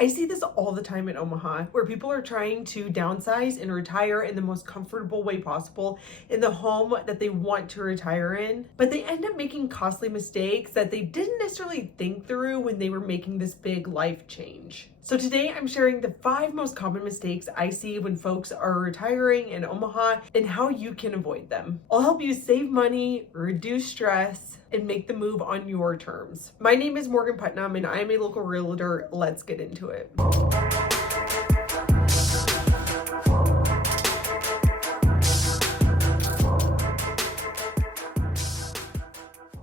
I see this all the time in Omaha, where people are trying to downsize and retire in the most comfortable way possible in the home that they want to retire in, but they end up making costly mistakes that they didn't necessarily think through when they were making this big life change. So today I'm sharing the 5 most common mistakes I see when folks are retiring in Omaha and how you can avoid them. I'll help you save money, reduce stress, and make the move on your terms. My name is Morgan Putnam and I am a local realtor. Let's get into it.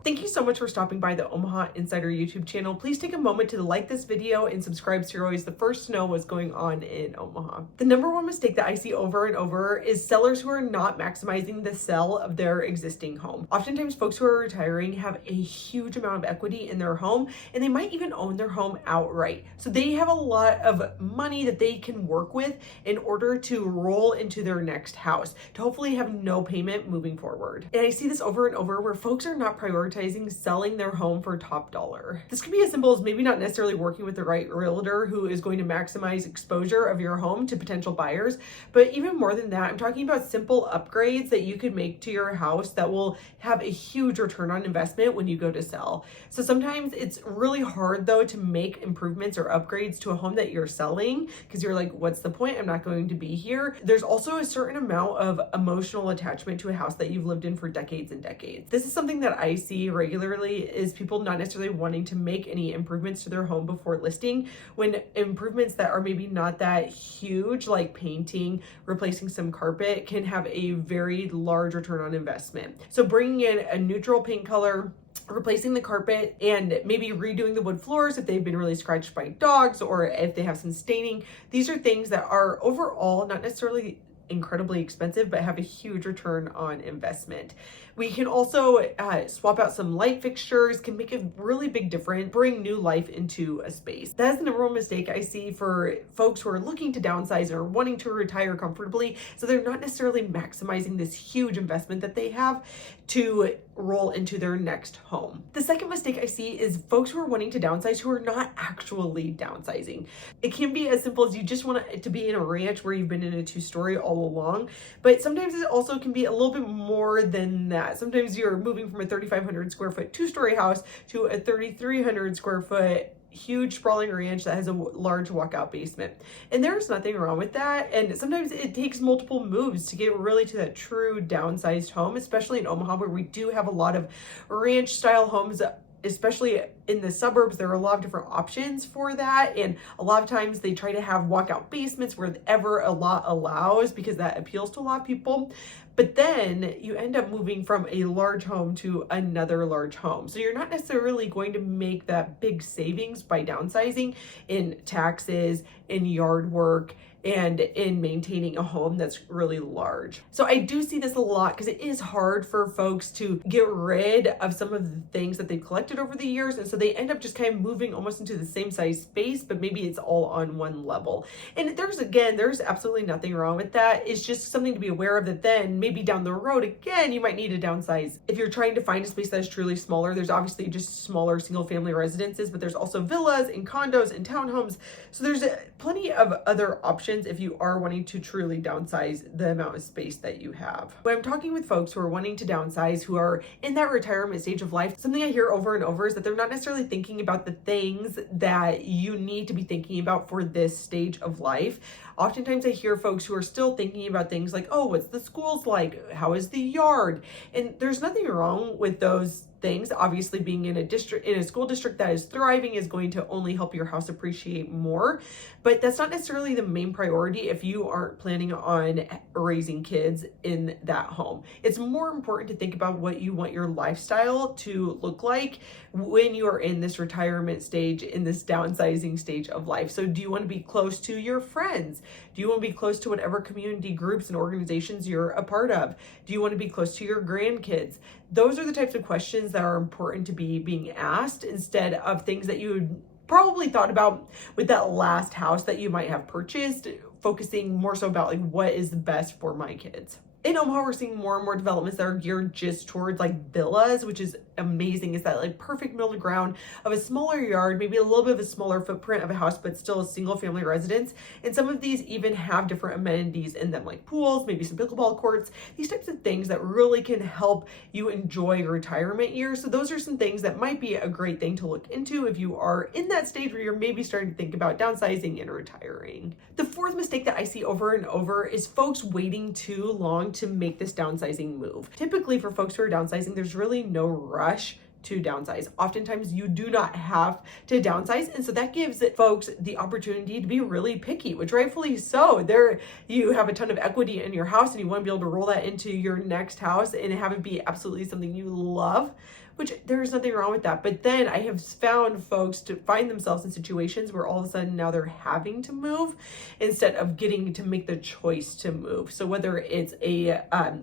Thank you so much for stopping by the Omaha Insider YouTube channel. Please take a moment to like this video and subscribe so you're always the first to know what's going on in Omaha. The number one mistake that I see over and over is sellers who are not maximizing the sale of their existing home. Oftentimes folks who are retiring have a huge amount of equity in their home and they might even own their home outright. So they have a lot of money that they can work with in order to roll into their next house to hopefully have no payment moving forward. And I see this over and over where folks are not prioritizing selling their home for top dollar. This could be as simple as maybe not necessarily working with the right realtor who is going to maximize exposure of your home to potential buyers, but even more than that, I'm talking about simple upgrades that you could make to your house that will have a huge return on investment when you go to sell. So sometimes it's really hard though to make improvements or upgrades to a home that you're selling because you're like, what's the point? I'm not going to be here. There's also a certain amount of emotional attachment to a house that you've lived in for decades and decades. This is something that I see regularly is people not necessarily wanting to make any improvements to their home before listing, when improvements that are maybe not that huge, like painting, replacing some carpet, can have a very large return on investment. So bringing in a neutral paint color, replacing the carpet, and maybe redoing the wood floors if they've been really scratched by dogs or if they have some staining. These are things that are overall not necessarily incredibly expensive, but have a huge return on investment. We can also swap out some light fixtures, can make a really big difference, bring new life into a space. That is the number one mistake I see for folks who are looking to downsize or wanting to retire comfortably. So they're not necessarily maximizing this huge investment that they have to roll into their next home. The second mistake I see is folks who are wanting to downsize who are not actually downsizing. It can be as simple as you just want it to be in a ranch where you've been in a 2-story all along, but sometimes it also can be a little bit more than that. Sometimes you're moving from a 3,500 square foot 2-story house to a 3,300 square foot huge sprawling ranch that has a large walkout basement. And there's nothing wrong with that. And sometimes it takes multiple moves to get really to that true downsized home, especially in Omaha, where we do have a lot of ranch style homes. Especially in the suburbs, there are a lot of different options for that. And a lot of times they try to have walkout basements wherever a lot allows because that appeals to a lot of people. But then you end up moving from a large home to another large home. So you're not necessarily going to make that big savings by downsizing in taxes, in yard work, and in maintaining a home that's really large. So I do see this a lot because it is hard for folks to get rid of some of the things that they've collected over the years. And so they end up just kind of moving almost into the same size space, but maybe it's all on one level. And there's absolutely nothing wrong with that. It's just something to be aware of that then maybe down the road, again, you might need to downsize. If you're trying to find a space that is truly smaller, there's obviously just smaller single family residences, but there's also villas and condos and townhomes. So there's plenty of other options if you are wanting to truly downsize the amount of space that you have. When I'm talking with folks who are wanting to downsize, who are in that retirement stage of life, something I hear over and over is that they're not necessarily thinking about the things that you need to be thinking about for this stage of life. Oftentimes I hear folks who are still thinking about things like, oh, what's the schools like? How is the yard? And there's nothing wrong with those things. Obviously, being in a school district that is thriving is going to only help your house appreciate more, but that's not necessarily the main priority if you aren't planning on raising kids in that home. It's more important to think about what you want your lifestyle to look like when you are in this retirement stage, in this downsizing stage of life. So do you want to be close to your friends? Do you want to be close to whatever community groups and organizations you're a part of? Do you want to be close to your grandkids? Those are the types of questions that are important to be being asked instead of things that you probably thought about with that last house that you might have purchased, focusing more so about like what is the best for my kids. In Omaha, we're seeing more and more developments that are geared just towards like villas, which is amazing is that like perfect middle ground of a smaller yard, maybe a little bit of a smaller footprint of a house, but still a single family residence. And some of these even have different amenities in them, like pools, maybe some pickleball courts, these types of things that really can help you enjoy your retirement years. So those are some things that might be a great thing to look into if you are in that stage where you're maybe starting to think about downsizing and retiring. The fourth mistake that I see over and over is folks waiting too long to make this downsizing move. Typically for folks who are downsizing, there's really no rush to downsize. Oftentimes you do not have to downsize. And so that gives folks the opportunity to be really picky, which rightfully so. There, you have a ton of equity in your house and you want to be able to roll that into your next house and have it be absolutely something you love, which there's nothing wrong with that. But then I have found folks to find themselves in situations where all of a sudden now they're having to move instead of getting to make the choice to move. So whether it's a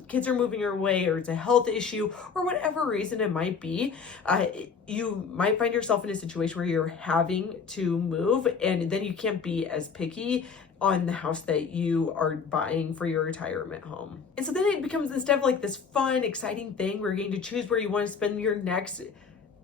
kids are moving away or it's a health issue or whatever reason it might be, you might find yourself in a situation where you're having to move and then you can't be as picky on the house that you are buying for your retirement home. And so then it becomes, instead of like this fun, exciting thing where you're getting to choose where you want to spend your next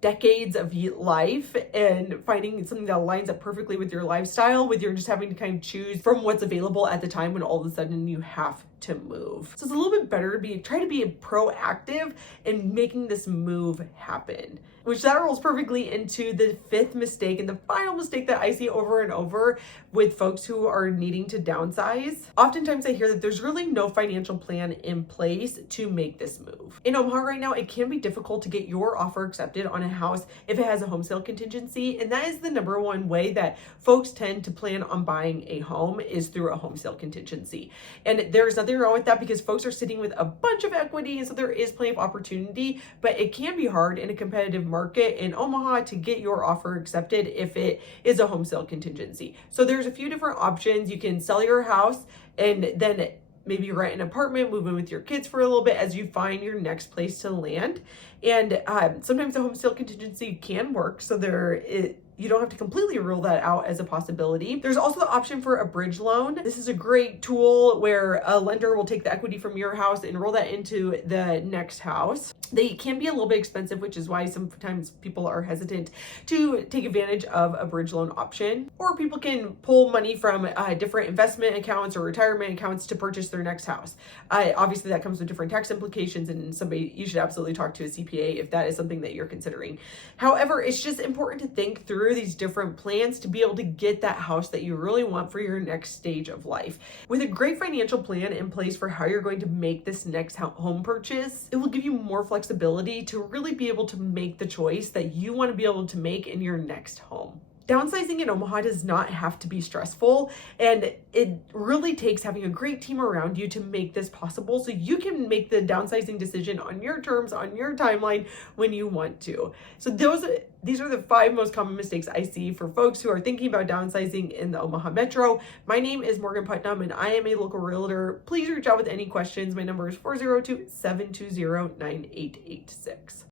decades of life and finding something that aligns up perfectly with your lifestyle, with your just having to kind of choose from what's available at the time when all of a sudden you have to move. So it's a little bit better to try to be proactive in making this move happen, which that rolls perfectly into the fifth mistake and the final mistake that I see over and over with folks who are needing to downsize. Oftentimes I hear that there's really no financial plan in place to make this move. In Omaha right now, it can be difficult to get your offer accepted on a house if it has a home sale contingency. And that is the number one way that folks tend to plan on buying a home, is through a home sale contingency. And there's nothing wrong with that because folks are sitting with a bunch of equity, and so there is plenty of opportunity, but it can be hard in a competitive market in Omaha to get your offer accepted if it is a home sale contingency. So there's a few different options. You can sell your house and then maybe rent an apartment, move in with your kids for a little bit as you find your next place to land. And sometimes a home sale contingency can work, so you don't have to completely rule that out as a possibility. There's also the option for a bridge loan. This is a great tool where a lender will take the equity from your house and roll that into the next house. They can be a little bit expensive, which is why sometimes people are hesitant to take advantage of a bridge loan option. Or people can pull money from different investment accounts or retirement accounts to purchase their next house. Obviously that comes with different tax implications, and you should absolutely talk to a CPA if that is something that you're considering. However, it's just important to think through these different plans to be able to get that house that you really want for your next stage of life. With a great financial plan in place for how you're going to make this next home purchase, it will give you more flexibility to really be able to make the choice that you want to be able to make in your next home. Downsizing in Omaha does not have to be stressful, and it really takes having a great team around you to make this possible so you can make the downsizing decision on your terms, on your timeline when you want to. So these are the 5 most common mistakes I see for folks who are thinking about downsizing in the Omaha Metro. My name is Morgan Putnam and I am a local realtor. Please reach out with any questions. My number is 402-720-9886.